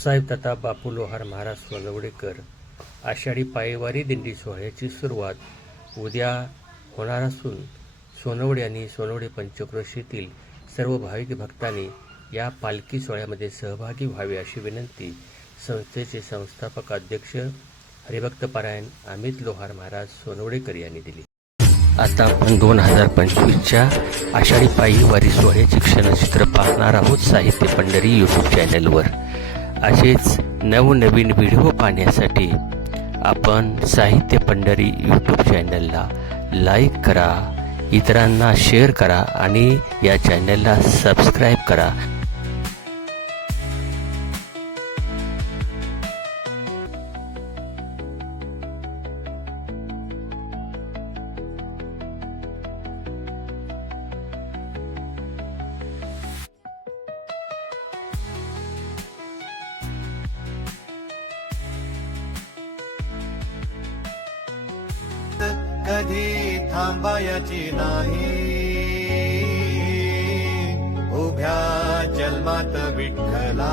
साहेब तथा बापू लोहार महाराज सोनवडेकर आषाढी पायवारी दिंडी सोहळ्याची सुरुवात उद्या होणार असून सोनवडे आणि सोनवडे पंचक्रोशीतील सर्व भाविक भक्तांनी या पालखी सोहळ्यामध्ये सहभागी व्हावे अशी विनंती संस्थेचे संस्थापक अध्यक्ष हरिभक्तपरायण अमित लोहार महाराज सोनवडेकर यांनी दिली. आता आपण 2025च्या आषाढी पायी वारी सोहळ्याचे क्षणचित्र पाहणार आहोत साहित्य पंढरी यूट्यूब चॅनलवर. असेच नवनवीन व्हिडिओ पाहण्यासाठी आपण साहित्य पंढरी यूट्यूब चॅनलला लाईक करा, इतरांना शेअर करा आणि या चॅनलला सबस्क्राईब करा. कधी थांबायची नाही, उभ्या जन्मात विठ्ठला.